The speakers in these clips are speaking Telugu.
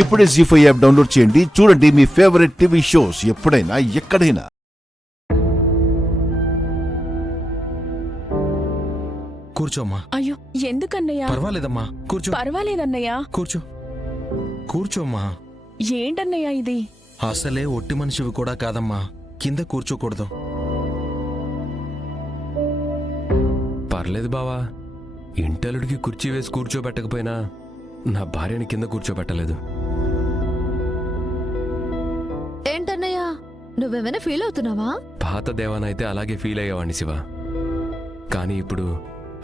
ఇప్పుడే జీ5 యాప్ డౌన్లోడ్ చేయండి. చూడండి మీ ఫేవరెట్ టీవీ షోస్ ఎప్పుడైనా ఎక్కడైనా. కూర్చోమ్మా. అయ్యో ఎందుకన్నయ్యా? పర్వాలేదమ్మా, కూర్చో. పర్వాలేదన్నయ్యా. కూర్చో, కూర్చోమ్మా. ఏంటన్నయ్యా ఇది? అసలే ఒట్టి మనిషివి కూడా కాదమ్మా, కింద కూర్చోకూడదు. పర్లేదు బావా, ఇంటలుడికి కుర్చీ వేసి కూర్చోబెట్టకపోయినా నా భార్యని కింద కూర్చోబెట్టలేదు. ఏంటన్నయ్యా, నువ్వేమైనా ఫీల్ అవుతున్నావా? పాత దేవానైతే అలాగే ఫీల్ అయ్యేవాడిని శివ. కానీ ఇప్పుడు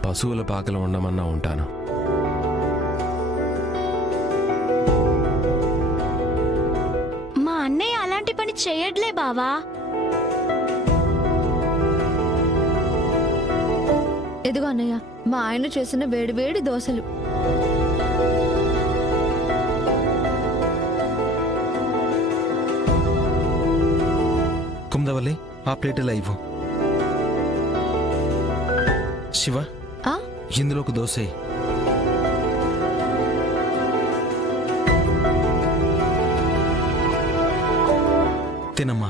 పశువుల పాకలో ఉండమన్నా ఉంటాను. మా అన్నయ్య అలాంటి పని చేయట్లే బావా. ఎదుగో అన్నయ్య, మా ఆయన చేసిన వేడివేడి దోశలు. కుందవల్లి, ఆ ప్లేట్ ఇలా ఇవ్వు. శివ, ఇందులో ఒక దోశ ఎయ్. తినమ్మా.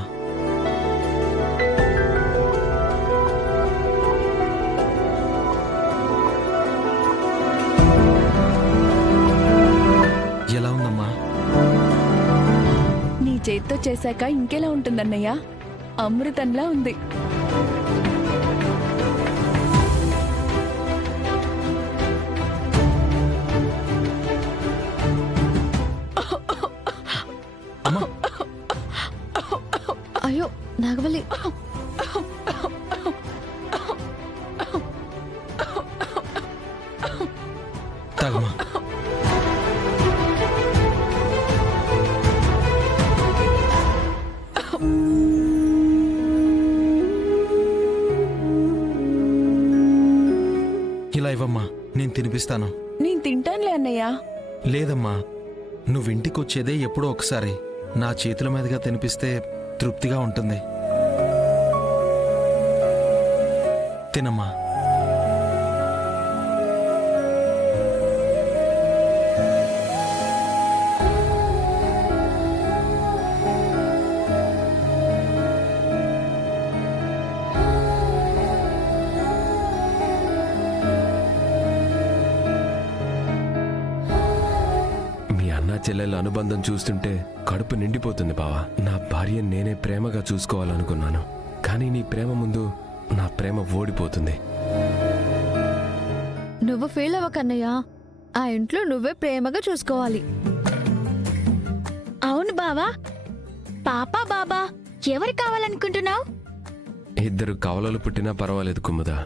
ఎలా ఉందమ్మా? నీ చేత్తో చేశాక ఇంకెలా ఉంటుందన్నయ్యా? అమృతంలా ఉంది. అయ్యో నాగవల్లి, తాగమ్మా. ఇలా ఇవ్వమ్మా, నేను తినిపిస్తాను. నేను తింటానులే అన్నయ్యా. లేదమ్మా, నువ్వింటికొచ్చేదే ఎప్పుడో ఒకసారి. నా చేతుల మీదుగా తినిపిస్తే తృప్తిగా ఉంటుంది. తినమ్మా. చెల్లెల అనుబంధం చూస్తుంటే కడుపు నిండిపోతుంది బావా. నా భార్యను నేనే ప్రేమగా చూసుకోవాలనుకున్నాను, కానీ నీ ప్రేమ ముందు నా ప్రేమ ఓడిపోతుంది. నువ్వు ఫీల్ అవ్వకన్నయ్యా, ఆ ఇంట్లో నువ్వే ప్రేమగా చూసుకోవాలి. అవును బావా. పాపా బాబా ఎవరు కావాలనుకుంటున్నావు? ఇద్దరు కవలలు పుట్టినా పర్వాలేదు కుమ్ముదా,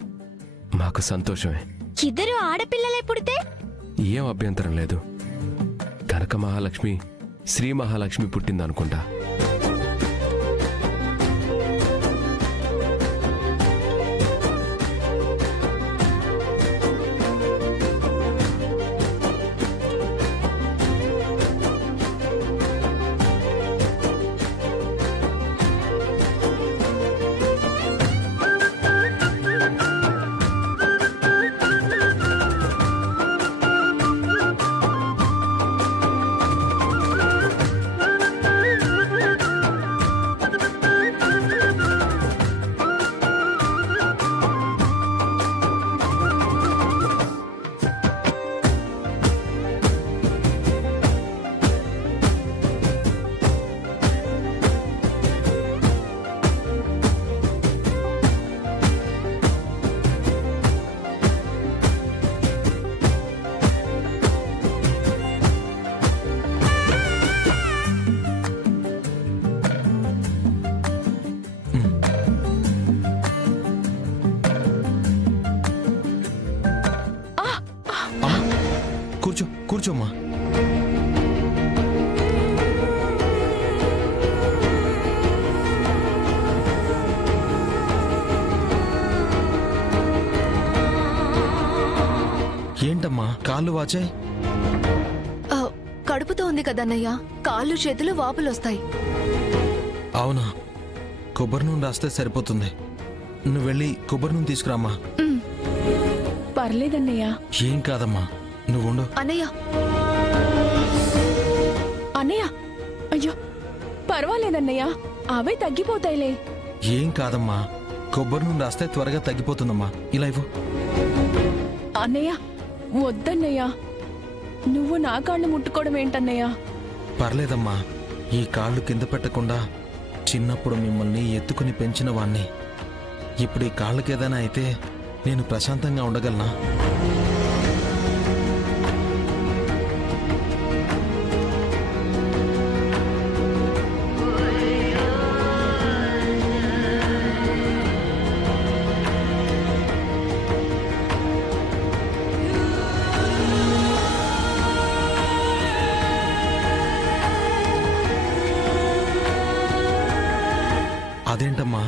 మాకు సంతోషమే. ఇద్దరు ఆడపిల్లలే పుడితే ఏం అభ్యంతరం లేదు. కనక మహాలక్ష్మి, శ్రీ మహాలక్ష్మి పుట్టిందనుకుంటా. కూర్చో, కూర్చోమ్మా. ఏంటమ్మా కాళ్ళు వాచాయి? కడుపుతో ఉంది కదన్నయ్యా, కాళ్ళు చేతులు వాపులొస్తాయి. అవునా, కొబ్బరి నూనె రాస్తే సరిపోతుంది. నువ్వు వెళ్ళి కొబ్బరి నూనె తీసుకురామ్మా. పర్లేదన్నయ్యా. ఏం కాదమ్మా, నువ్వు ఉండు. అన్నయ్య, పర్వాలేదన్నయ్య, అవే తగ్గిపోతాయిలే. ఏం కాదమ్మా, కొబ్బరి నూనె రాస్తే త్వరగా తగ్గిపోతుందమ్మా. ఇలా ఇవ్వు. అన్నయ్య వద్దన్నయ్య, నువ్వు నా కాళ్ళు ముట్టుకోవడం ఏంటన్నయ్య? పర్లేదమ్మా, ఈ కాళ్ళు కింద పెట్టకుండా చిన్నప్పుడు మిమ్మల్ని ఎత్తుకుని పెంచిన వాణ్ణి. ఇప్పుడు ఈ కాళ్ళకేదైనా అయితే నేను ప్రశాంతంగా ఉండగలనా? అదేంటమ్మా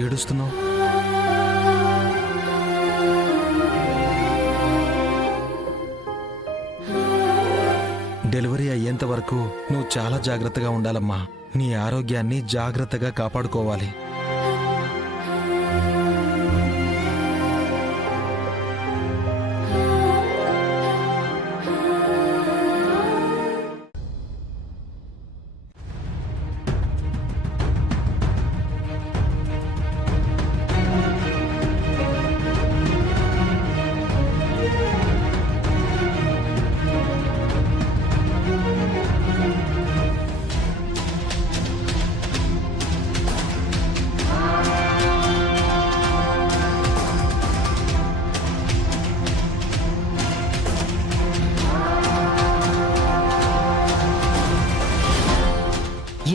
ఏడుస్తున్నావు? డెలివరీ అయ్యేంత వరకు నువ్వు చాలా జాగ్రత్తగా ఉండాలమ్మా. నీ ఆరోగ్యాన్ని జాగ్రత్తగా కాపాడుకోవాలి.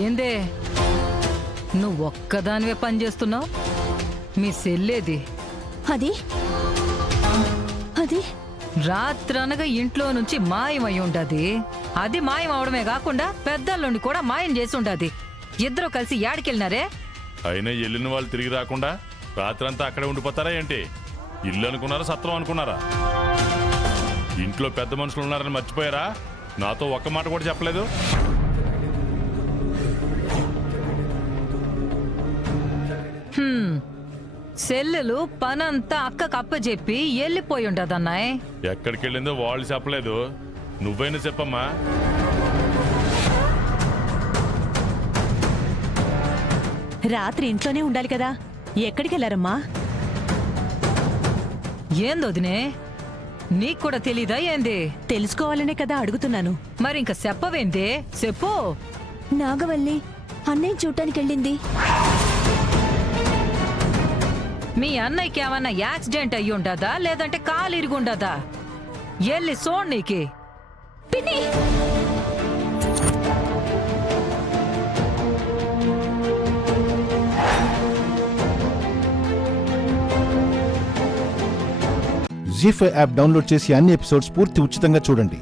ఏందే నువ్వు ఒక్కదానివే పని చేస్తున్నావు? మీ సెల్లేది? అది అది రాత్రనగా ఇంట్లో నుంచి మాయమై ఉండది. అది మాయం అవడమే కాకుండా పెద్దల్లోని కూడా మాయం చేసి ఉండది. ఇద్దరు కలిసి యాడికెళ్ళినారే? అయినా వెళ్ళిన వాళ్ళు తిరిగి రాకుండా రాత్రంతా అక్కడే ఉండిపోతారా ఏంటి? ఇల్లు అనుకున్నారా, సత్రం అనుకున్నారా? ఇంట్లో పెద్ద మనుషులు ఉన్నారని మర్చిపోయారా? నాతో ఒక్క మాట కూడా చెప్పలేదు. సెల్లులు పనంతా అక్కకు అప్పచెప్పి వెళ్ళిపోయి ఉండదన్నాయ్. ఎక్కడికి వెళ్ళిందో వాళ్ళు చెప్పలేదు, నువ్వైనా చెప్పమ్మా. రాత్రి ఇంట్లోనే ఉండాలి కదా, ఎక్కడికి వెళ్ళారమ్మా? ఏందొదినే, నీకు కూడా తెలీదా ఏంది? తెలుసుకోవాలనే కదా అడుగుతున్నాను. మరింక చెప్పవేందే? చెప్పు. నాగవల్లి అన్నయ్య చూడటానికి వెళ్ళింది. మీ అన్నయ్యకి ఏమన్నా యాక్సిడెంట్ అయ్యి ఉండదా, లేదంటే కాలు ఇరుగుండదా? ఎల్లి సోడ్ నీకి. పిన్ని జీ5 యాప్ డౌన్లోడ్ చేసి అన్ని ఎపిసోడ్స్ పూర్తి ఉచితంగా చూడండి.